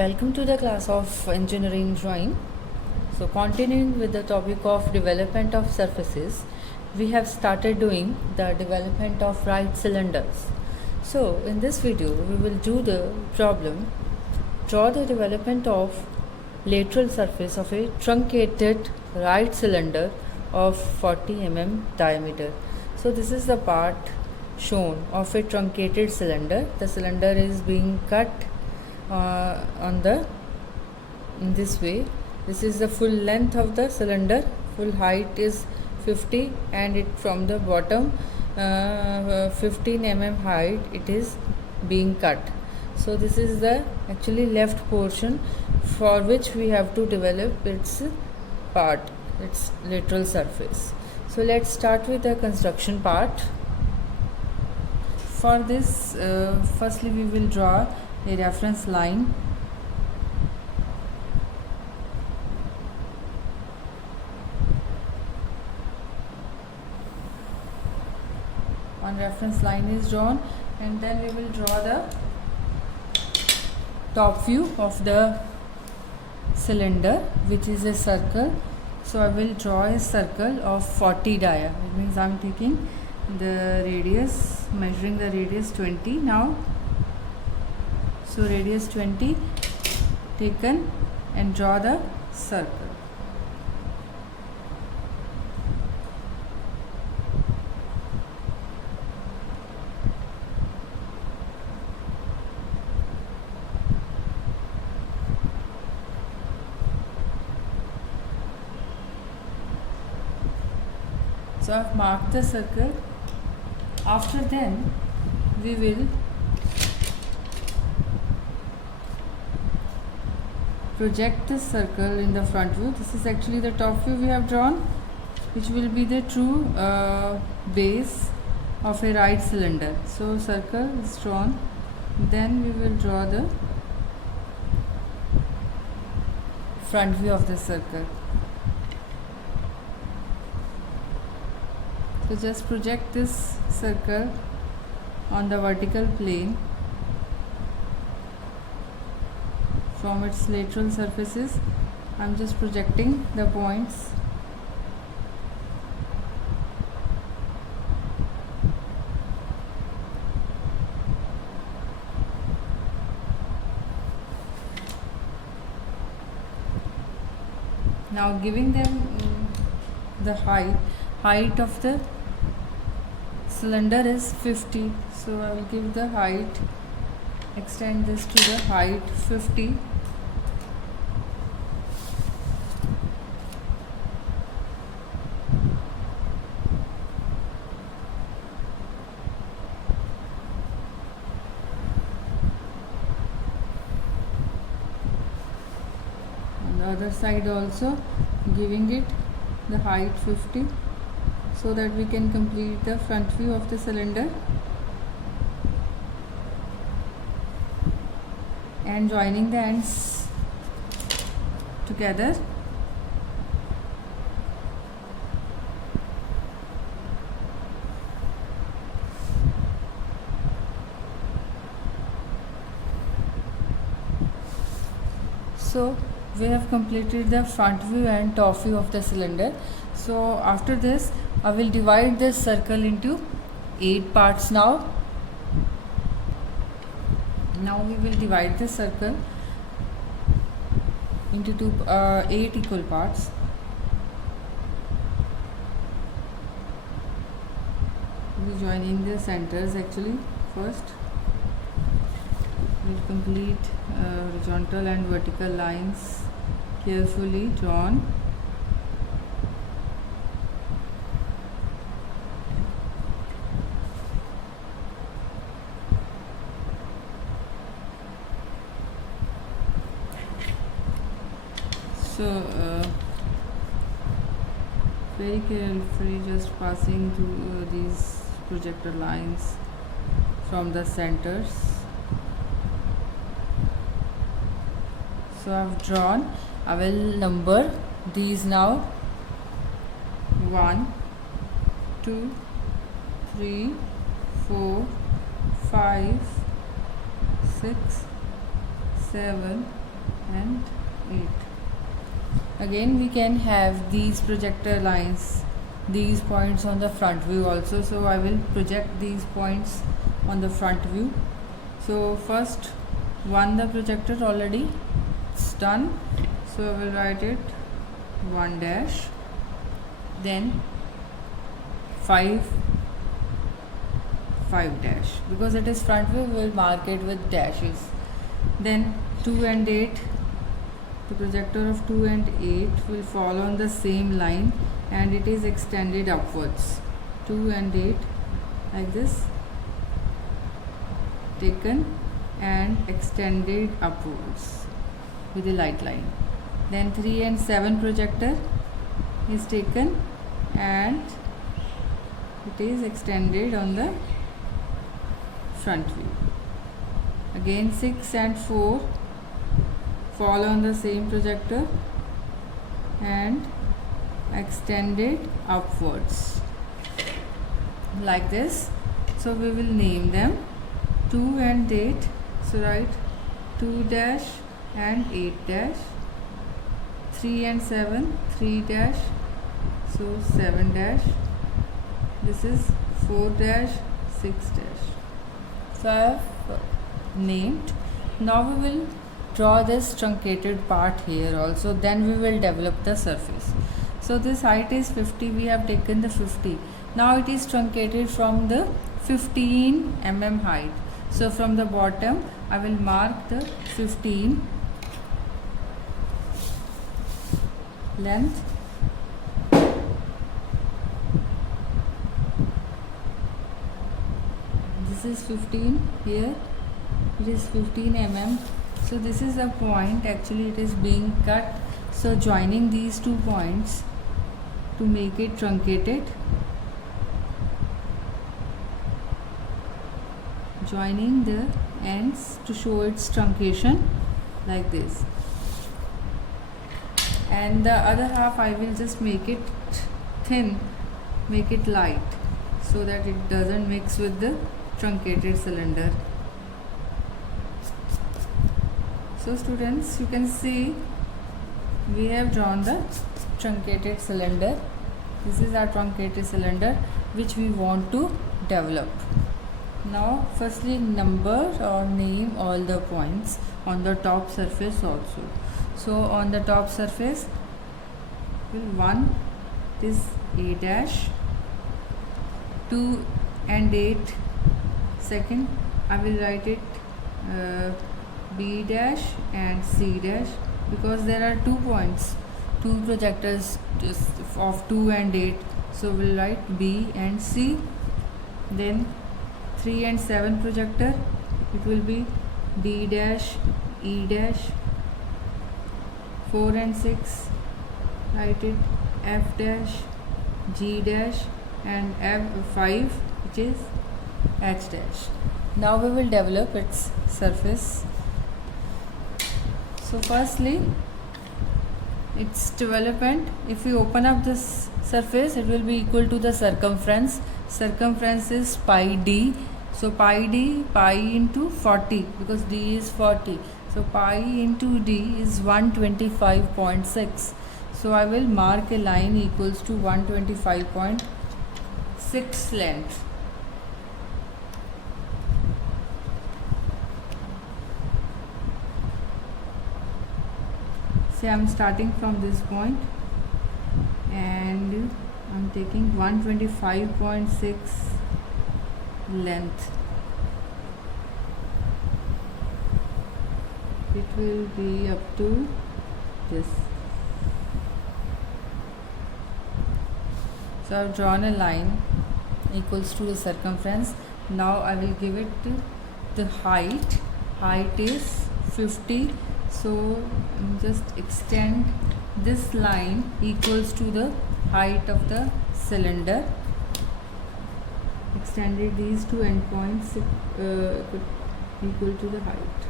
Welcome to the class of engineering drawing. So continuing with the topic of development of surfaces, we have started doing the development of right cylinders. So in this video we will do the problem, draw the development of lateral surface of a truncated right cylinder of 40 mm diameter. So this is the part shown of a truncated cylinder. The cylinder is being cut in this way. This is the full length of the cylinder. Full height is 50 and it from the bottom 15 mm height it is being cut. So this is the actually left portion for which we have to develop its part, its lateral surface. So let's start with the construction part. For this firstly we will draw a reference line. One reference line is drawn, and then we will draw the top view of the cylinder, which is a circle. So I will draw a circle of 40 dia. It means I am taking the radius, measuring the radius 20 now. So radius 20 taken and draw the circle. So I have marked the circle. After then we will project this circle in the front view. This is actually the top view we have drawn, which will be the true base of a right cylinder. So circle is drawn, then we will draw the front view of the circle. So just project this circle on the vertical plane from its lateral surfaces. I am just projecting the points. Now giving them the height of the cylinder is 50. So I will give the height, extend this to the height 50. On the other side also giving it the height 50, so that we can complete the front view of the cylinder and joining the ends together. So we have completed the front view and top view of the cylinder. So after this I will divide this circle into 8 parts now. Now we will divide the circle into 8 equal parts. We will joining the centers actually first. We will complete horizontal and vertical lines carefully drawn. So very carefully just passing through these projector lines from the centers. So I have drawn. I will number these now. 1, 2, 3, 4, 5, 6, 7, and 8. Again we can have these projector lines, these points on the front view also. So I will project these points on the front view. So first the projector already it's done, so I will write it 1 dash, then 5 dash, because it is front view we will mark it with dashes. Then 2 and 8, the projector of 2 and 8 will fall on the same line and it is extended upwards. 2 and 8 like this, taken and extended upwards with a light line. Then 3 and 7 projector is taken and it is extended on the front view. Again 6 and 4 fall on the same projector and extended upwards like this. So we will name them 2 and 8. So write 2 dash and 8 dash, 3 and 7, 3 dash, so 7 dash, this is 4 dash, 6 dash. So I have named. Now we will draw this truncated part here also, then we will develop the surface. So this height is 50, we have taken the 50. Now it is truncated from the 15 mm height. So from the bottom I will mark the 15 length, this is 15 here, it is 15 mm. So this is the point, actually it is being cut. So joining these two points to make it truncated, joining the ends to show its truncation like this, and the other half I will just make it thin, make it light, so that it doesn't mix with the truncated cylinder. So students, you can see we have drawn the truncated cylinder. This is our truncated cylinder which we want to develop. Now firstly number or name all the points on the top surface also. So on the top surface, 1 is A dash, 2 and 8 second I will write it B dash and C dash, because there are 2 points, 2 projectors of 2 and 8, so we'll write B and C. Then 3 and 7 projector, it will be D dash, E dash. 4 and 6, write it F dash, G dash, and F5, which is H dash. Now we will develop its surface. So firstly, its development, if we open up this surface, it will be equal to the circumference. Circumference is pi d. So pi d, pi into 40, because d is 40. So pi into d is 125.6. So I will mark a line equals to 125.6 length. Say I am starting from this point and I am taking 125.6 length. It will be up to this. So I have drawn a line equals to the circumference. Now I will give it to the height. Height is 50. So just extend this line equals to the height of the cylinder. Extended these two endpoints equal to the height.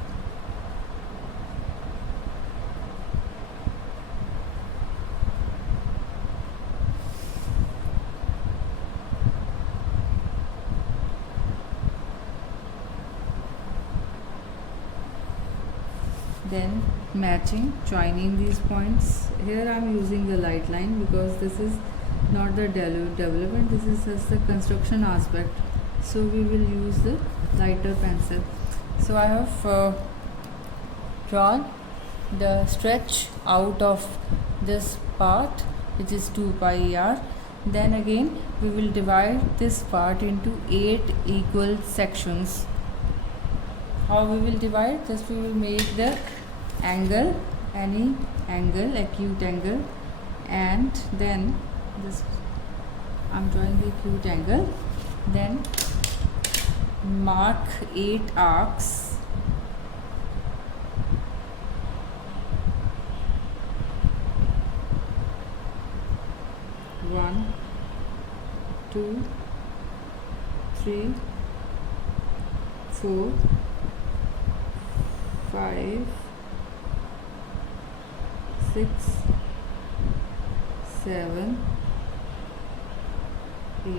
then matching, joining these points. Here I am using the light line because this is not the development, this is just the construction aspect, so we will use the lighter pencil. So I have drawn the stretch out of this part, which is 2 pi r. Then again we will divide this part into 8 equal sections. How we will divide? Just we will make the angle, any angle, acute angle, and then this I'm drawing the acute angle, then mark 8 arcs, one, 2, 3, 4, 5, 6, 7, 8.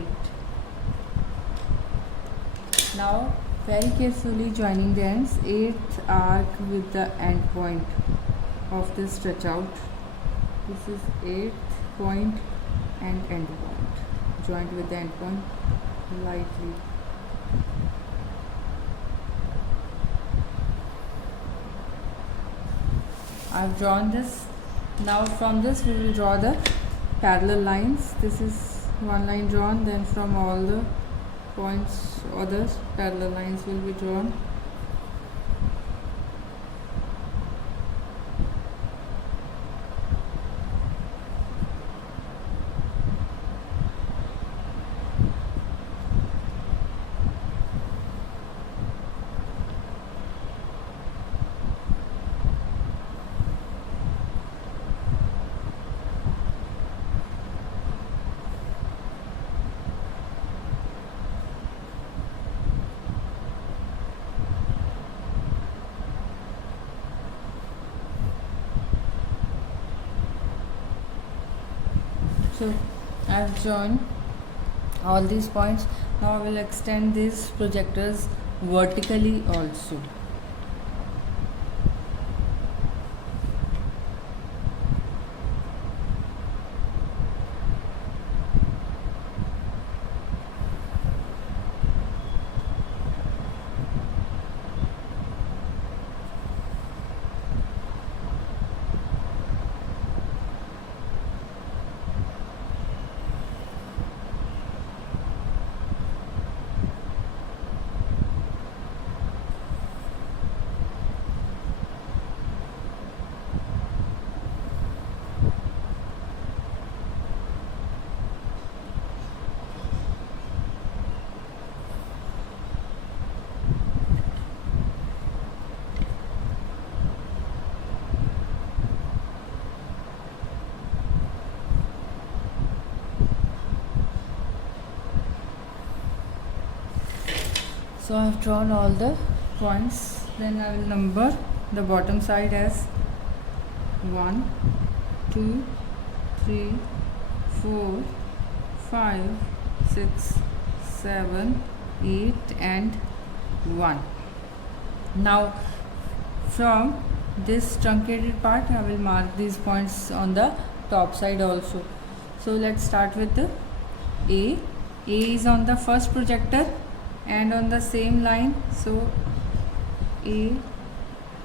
Now very carefully joining the ends, 8th arc with the end point of this stretch out. This is 8th point and end point, joined with the end point lightly. I have drawn this. Now from this we will draw the parallel lines. This is one line drawn, then from all the points other parallel lines will be drawn. So I have joined all these points. Now I will extend these projectors vertically also. So I have drawn all the points. Then I will number the bottom side as 1, 2, 3, 4, 5, 6, 7, 8 and 1. Now from this truncated part I will mark these points on the top side also. So let's start with the A. A is on the first projector and on the same line, so A,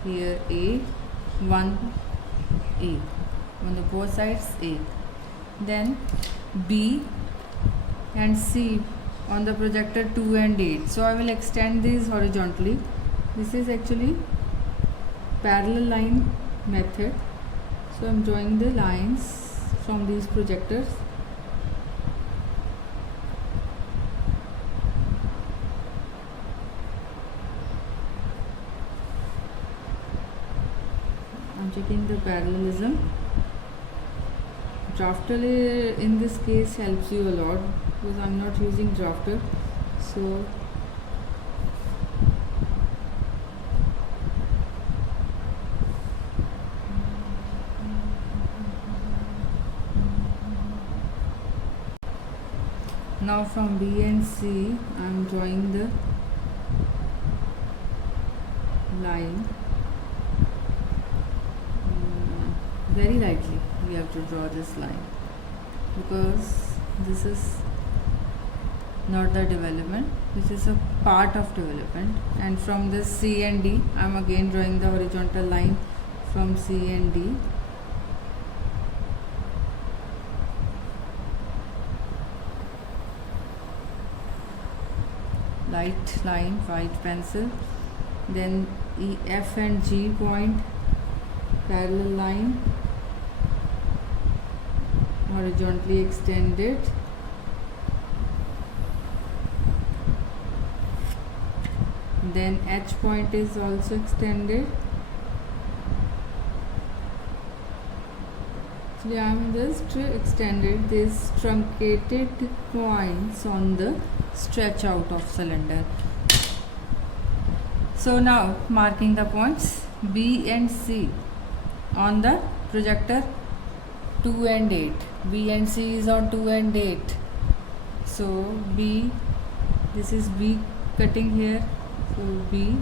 here A, 1 A, on the both sides A. Then B and C on the projector 2 and 8. So I will extend these horizontally. This is actually parallel line method. So I am drawing the lines from these projectors. I'm checking the parallelism. Drafter in this case helps you a lot because I'm not using drafter. So now from B and C I'm drawing the line very lightly we have to draw this line, because this is not the development, this is a part of development. And from this C and D, I am again drawing the horizontal line from C and D. Light line, white pencil. Then E, F and G point, parallel line, horizontally extended. Then H point is also extended. Actually, I am just extended these truncated points on the stretch out of cylinder. So now marking the points B and C on the projector 2 and 8. B and C is on 2 and 8. So B, this is B cutting here. So B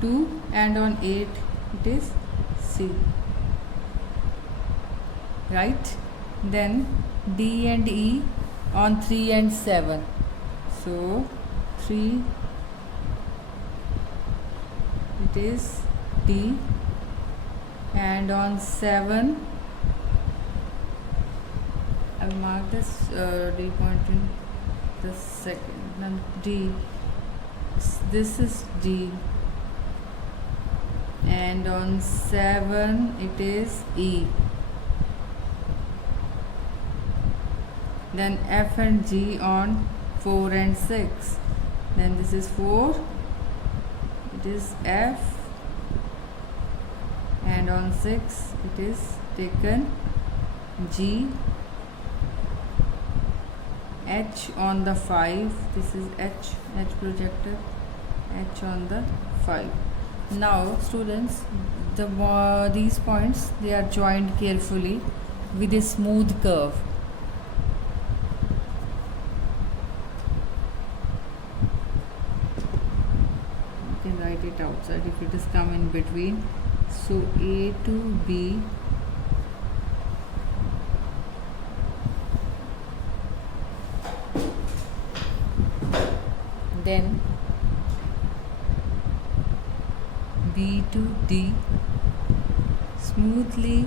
2, and on 8 it is C. Right? Then D and E on 3 and 7. So 3, it is D, and on 7 I will mark this D point in the second. Then D, this is D, and on 7 it is E. Then F and G on 4 and 6. Then this is 4, it is F, and on 6 it is taken G. H on the 5, this is H projector, H on the 5. Now students, these points, they are joined carefully with a smooth curve. You can write it outside if it is come in between. So A to B, then B to D, smoothly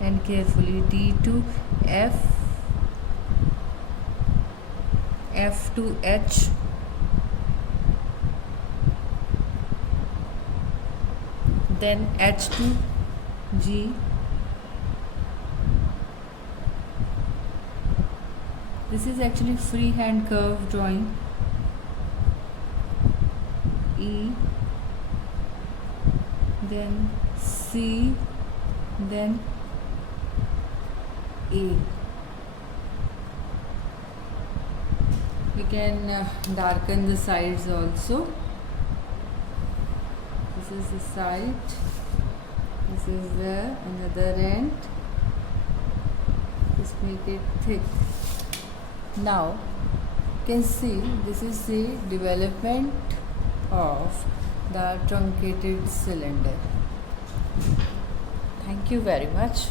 and carefully. D to F, F to H, then H to G. This is actually freehand curve drawing. E, then C, then A. You can darken the sides also. This is the side, this is the another end. Just make it thick. Now you can see this is the development of the truncated cylinder. Thank you very much.